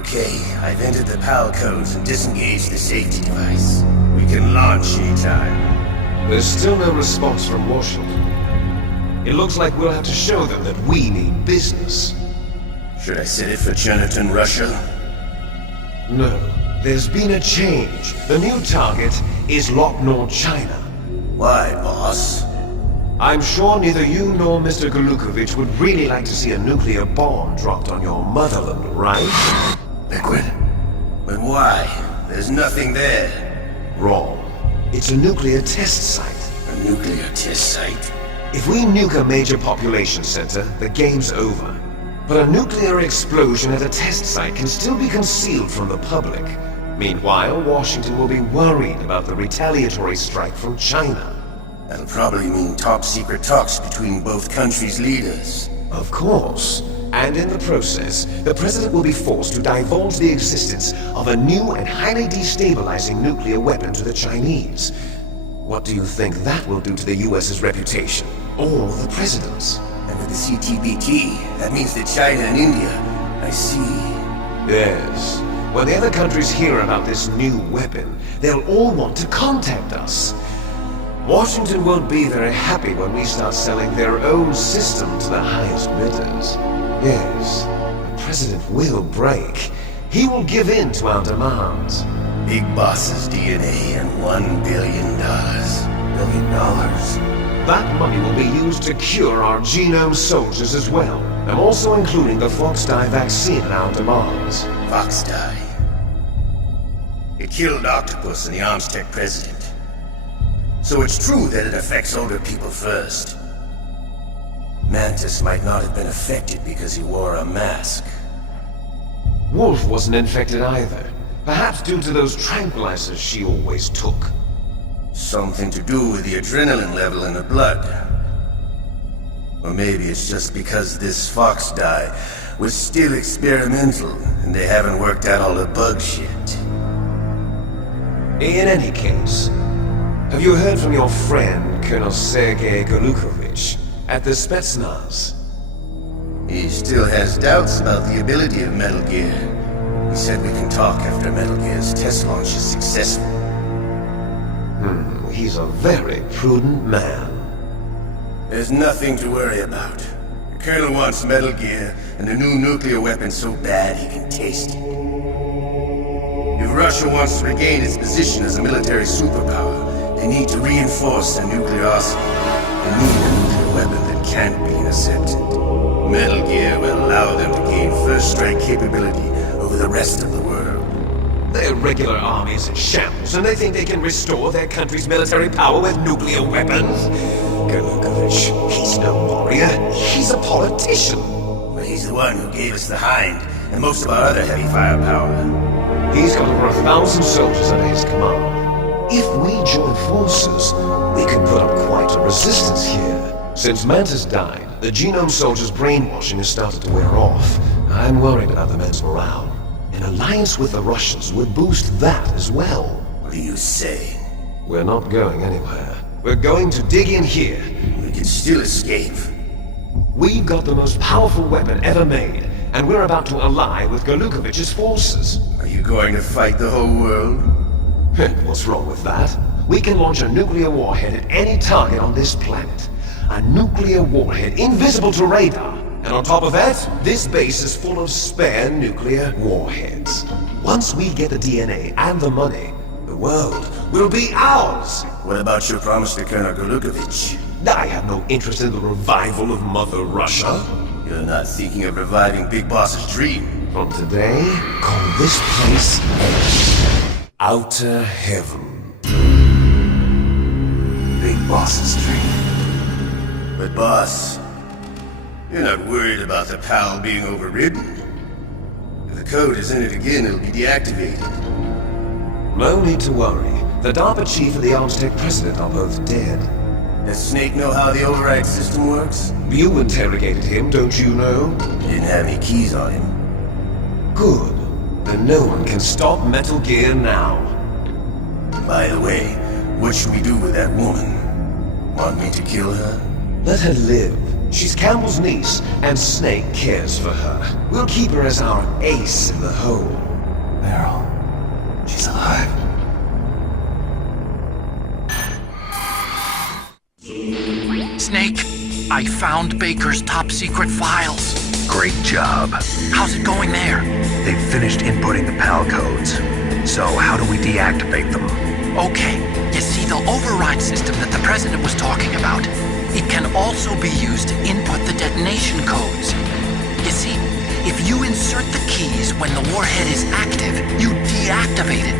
Okay, I've entered the PAL codes and disengaged the safety device. We can launch anytime. There's still no response from Washington. It looks like we'll have to show them that we mean business. Should I set it for Jonathan, Russia? No. There's been a change. The new target is Locknor, China. Why, boss? I'm sure neither you nor Mr. Golukovich would really like to see a nuclear bomb dropped on your motherland, right? Liquid? But why? There's nothing there. Wrong. It's a nuclear test site. A nuclear test site? If we nuke a major population center, the game's over. But a nuclear explosion at a test site can still be concealed from the public. Meanwhile, Washington will be worried about the retaliatory strike from China. That'll probably mean top-secret talks between both countries' leaders. Of course. And in the process, the President will be forced to divulge the existence of a new and highly destabilizing nuclear weapon to the Chinese. What do you think that will do to the US's reputation? Or the President's? And with the CTBT, that means that China and India... I see. Yes. When the other countries hear about this new weapon, they'll all want to contact us. Washington won't be very happy when we start selling their own system to the highest bidders. Yes, the President will break. He will give in to our demands. Big Boss's DNA and $1 billion. $1 billion? That money will be used to cure our genome soldiers as well. and also including the Fox-Die vaccine at our demands. Fox-Die? It killed Octopus and the Armstech president. So it's true that it affects older people first. Mantis might not have been affected because he wore a mask. Wolf wasn't infected either. Perhaps due to those tranquilizers she always took. Something to do with the adrenaline level in the blood. Or maybe it's just because this Fox-Die was still experimental and they haven't worked out all the bugs yet. In any case, have you heard from your friend, Colonel Sergei Golukovich, at the Spetsnaz? He still has doubts about the ability of Metal Gear. He said we can talk after Metal Gear's test launch is successful. He's a very prudent man. There's nothing to worry about. The Colonel wants Metal Gear and a new nuclear weapon so bad he can taste it. If Russia wants to regain its position as a military superpower, they need to reinforce their nuclear arsenal. They need a nuclear weapon that can't be intercepted. Metal Gear will allow them to gain first strike capability over the rest of the world. Their regular army is in shambles, and they think they can restore their country's military power with nuclear weapons? Golukovich, he's no warrior. He's a politician. But he's the one who gave us the Hind and most of our other heavy firepower. He's got over 1,000 soldiers under his command. If we join forces, we could put up quite a resistance here. Since Mantis died, the genome soldiers' brainwashing has started to wear off. I'm worried about the men's morale. An alliance with the Russians would boost that as well. What do you say? We're not going anywhere. We're going to dig in here. We can still escape. We've got the most powerful weapon ever made, and we're about to ally with Golukovich's forces. Are you going to fight the whole world? What's wrong with that? We can launch a nuclear warhead at any target on this planet. A nuclear warhead invisible to radar. And on top of that, this base is full of spare nuclear warheads. Once we get the DNA and the money, the world will be ours! What about your promise to Colonel Golukovich? I have no interest in the revival of Mother Russia. You're not thinking of reviving Big Boss's dream. From today, call this place Outer Heaven. Big Boss's dream. But boss, you're not worried about the PAL being overridden? If the code is in it again, it'll be deactivated. No need to worry. The DARPA chief and the Armstech president are both dead. Does Snake know how the override system works? You interrogated him, don't you know? He didn't have any keys on him. Good. Then no one can stop Metal Gear now. By the way, what should we do with that woman? Want me to kill her? Let her live. She's Campbell's niece, and Snake cares for her. We'll keep her as our ace in the hole. Meryl. She's alive. Snake, I found Baker's top-secret files. Great job. How's it going there? They've finished inputting the PAL codes. So how do we deactivate them? Okay, you see the override system that the President was talking about? It can also be used to input the detonation codes. You see, if you insert the keys when the warhead is active, you deactivate it.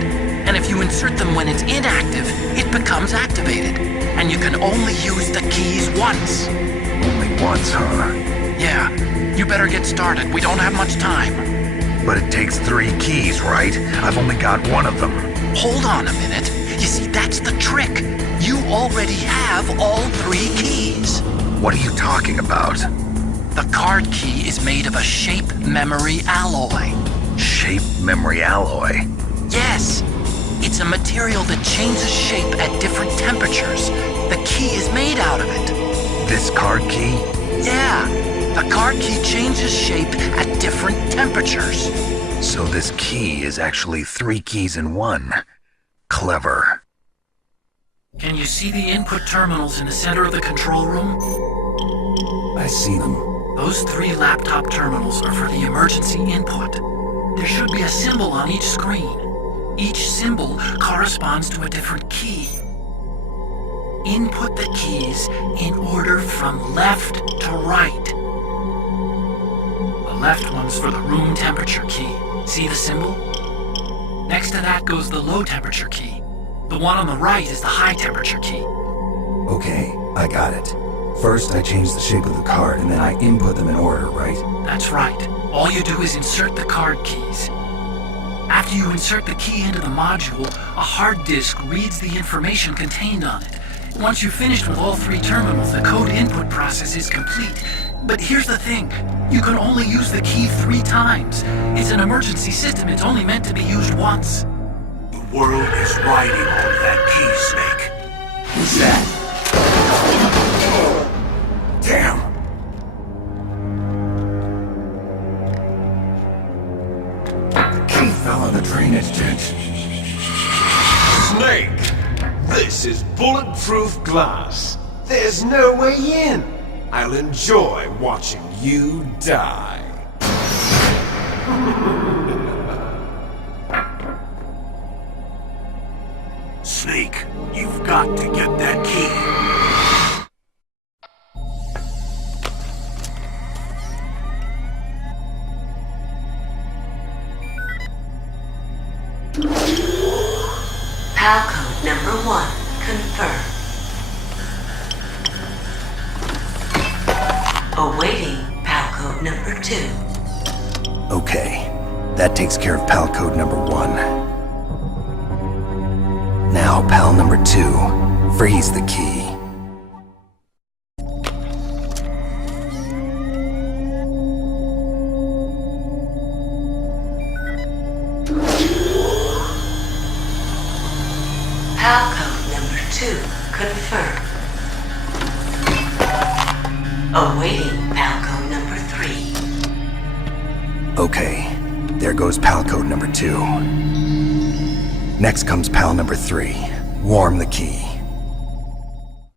And if you insert them when it's inactive, it becomes activated. And you can only use the keys once. Only once, huh? Yeah, you better get started. We don't have much time. But it takes 3 keys, right? I've only got 1 of them. Hold on a minute. You see, that's the trick. You already have all 3 keys. What are you talking about? The card key is made of a shape memory alloy. Shape memory alloy? Yes. It's a material that changes shape at different temperatures. The key is made out of it. This card key? Yeah. The card key changes shape at different temperatures. So this key is actually 3 keys in 1. Clever. Can you see the input terminals in the center of the control room? I see them. Those 3 laptop terminals are for the emergency input. There should be a symbol on each screen. Each symbol corresponds to a different key. Input the keys in order from left to right. The left one's for the room temperature key. See the symbol? Next to that goes the low temperature key. The one on the right is the high temperature key. Okay, I got it. First, I change the shape of the card, and then I input them in order, right? That's right. All you do is insert the card keys. After you insert the key into the module, a hard disk reads the information contained on it. Once you've finished with all 3 terminals, the code input process is complete. But here's the thing. You can only use the key 3 times. It's an emergency system. It's only meant to be used once. The world is riding on that key, Snake. Who's that? Damn! The key fell on the drainage ditch. Snake! This is bulletproof glass. There's no way in. I'll enjoy watching you die. Snake, you've got to get that key. PAL code number 1, confirmed. Awaiting PAL code number 2. Okay, that takes care of PAL code number 1. Now, PAL number 2, freeze the key. PAL code number 2, confirmed. Awaiting PAL code number 3. Okay, there goes PAL code number 2. Next comes PAL number 3. Warm the key.